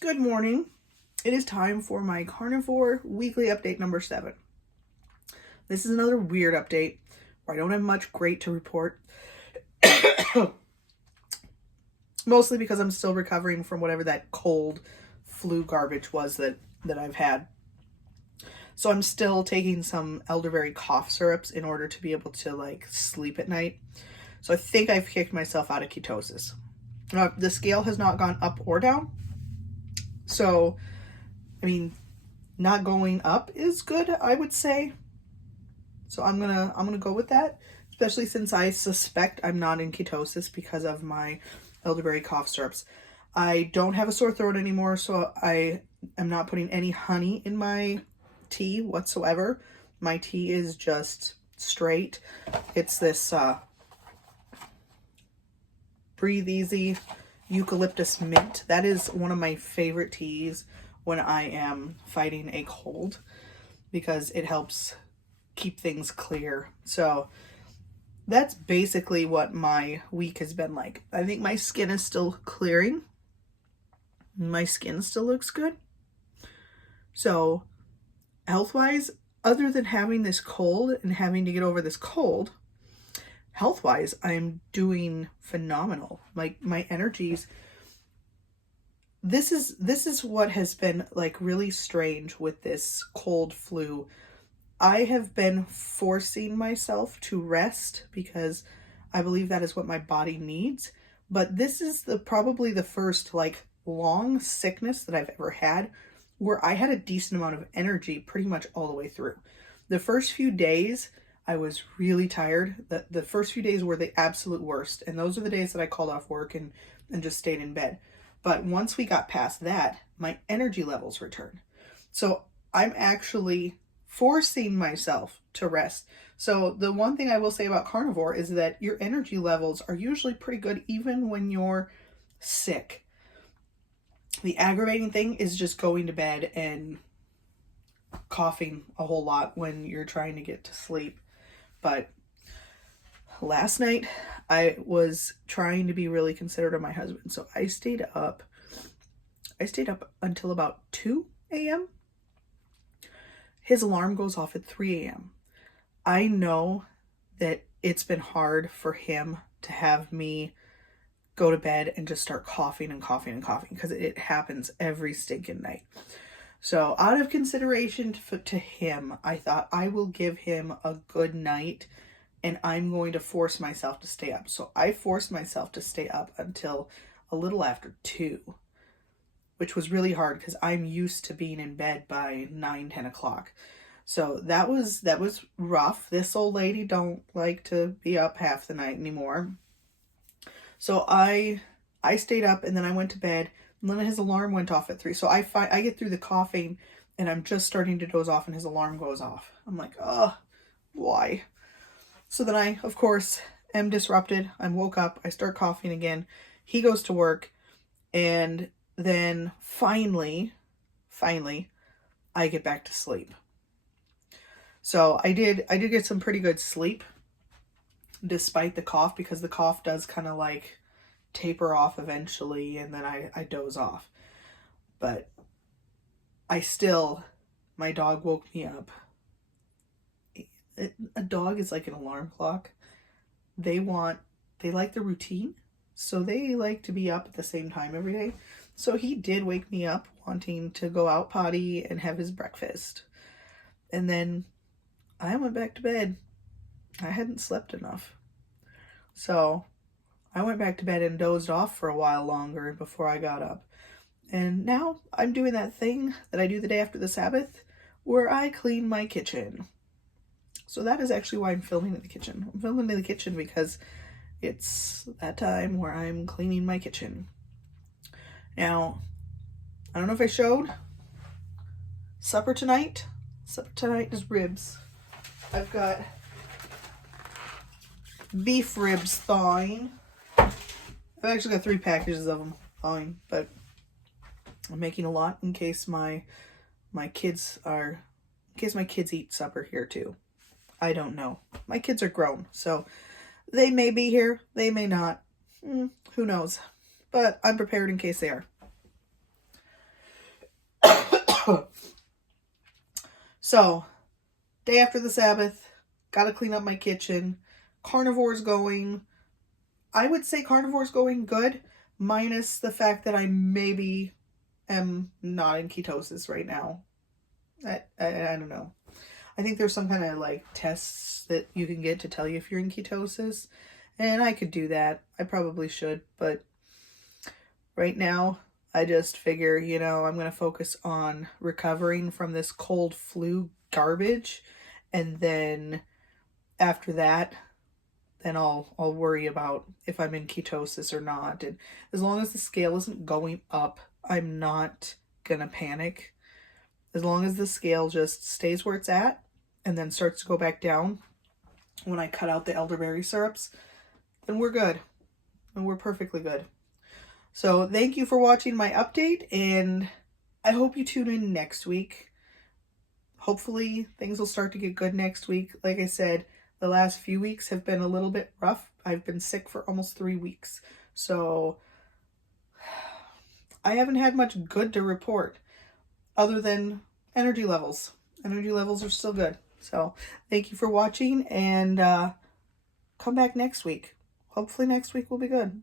Good morning. It is time for my Carnivore weekly update number 7. This is another weird update where I don't have much great to report. Mostly because I'm still recovering from whatever that cold flu garbage was that I've had. So I'm still taking some elderberry cough syrups in order to be able to sleep at night. So I think I've kicked myself out of ketosis. The scale has not gone up or down. So, not going up is good, I would say. So I'm gonna go with that, especially since I suspect I'm not in ketosis because of my elderberry cough syrups. I don't have a sore throat anymore, so I am not putting any honey in my tea whatsoever. My tea is just straight. It's this Breathe Easy eucalyptus mint. That is one of my favorite teas when I am fighting a cold because it helps keep things clear. So that's basically what my week has been like. I think my skin is still clearing. My skin still looks good. So health-wise, other than having this cold and having to get over this cold, health-wise, I'm doing phenomenal. My energies. This is what has been really strange with this cold flu. I have been forcing myself to rest because I believe that is what my body needs. But this is probably the first long sickness that I've ever had where I had a decent amount of energy pretty much all the way through. The first few days I was really tired. The first few days were the absolute worst. And those are the days that I called off work and just stayed in bed. But once we got past that, my energy levels returned. So I'm actually forcing myself to rest. So the one thing I will say about Carnivore is that your energy levels are usually pretty good even when you're sick. The aggravating thing is just going to bed and coughing a whole lot when you're trying to get to sleep. But last night I was trying to be really considerate of my husband. So I stayed up until about 2 a.m. His alarm goes off at 3 a.m. I know that it's been hard for him to have me go to bed and just start coughing and coughing and coughing because it happens every stinking night. So out of consideration to him, I thought I will give him a good night and I'm going to force myself to stay up. So I forced myself to stay up until a little after 2, which was really hard because I'm used to being in bed by 9-10 o'clock. So that was rough. This old lady don't like to be up half the night anymore. So I stayed up and then I went to bed. And then his alarm went off at 3. So I get through the coughing and I'm just starting to doze off and his alarm goes off. I'm like, oh, why? So then I, of course, am disrupted. I woke up. I start coughing again. He goes to work. And then finally, I get back to sleep. So I did get some pretty good sleep despite the cough because the cough does kind of taper off eventually and then I doze off. But my dog woke me up. A dog is like an alarm clock. They like the routine, so they like to be up at the same time every day. So he did wake me up wanting to go out potty and have his breakfast. And then I went back to bed. I hadn't slept enough. So I went back to bed and dozed off for a while longer before I got up. And now I'm doing that thing that I do the day after the Sabbath where I clean my kitchen. So that is actually why I'm filming in the kitchen. I'm filming in the kitchen because it's that time where I'm cleaning my kitchen. Now, I don't know if I showed supper tonight. Supper tonight is ribs. I've got beef ribs thawing. I've actually got 3 packages of them thawing, but I'm making a lot in case my kids eat supper here too. I don't know. My kids are grown, so they may be here, they may not. Who knows? But I'm prepared in case they are. So, day after the Sabbath, gotta clean up my kitchen. Carnivore's going. I would say Carnivore's going good, minus the fact that I maybe am not in ketosis right now. I don't know. I think there's some kind of like tests that you can get to tell you if you're in ketosis, and I could do that. I probably should, but right now I just figure, I'm going to focus on recovering from this cold flu garbage, and then after that, then I'll worry about if I'm in ketosis or not. And as long as the scale isn't going up, I'm not gonna panic. As long as the scale just stays where it's at and then starts to go back down when I cut out the elderberry syrups, then we're good. And we're perfectly good. So thank you for watching my update, and I hope you tune in next week. Hopefully things will start to get good next week. Like I said, the last few weeks have been a little bit rough. I've been sick for almost 3 weeks. So I haven't had much good to report other than energy levels. Energy levels are still good. So thank you for watching, and come back next week. Hopefully next week will be good.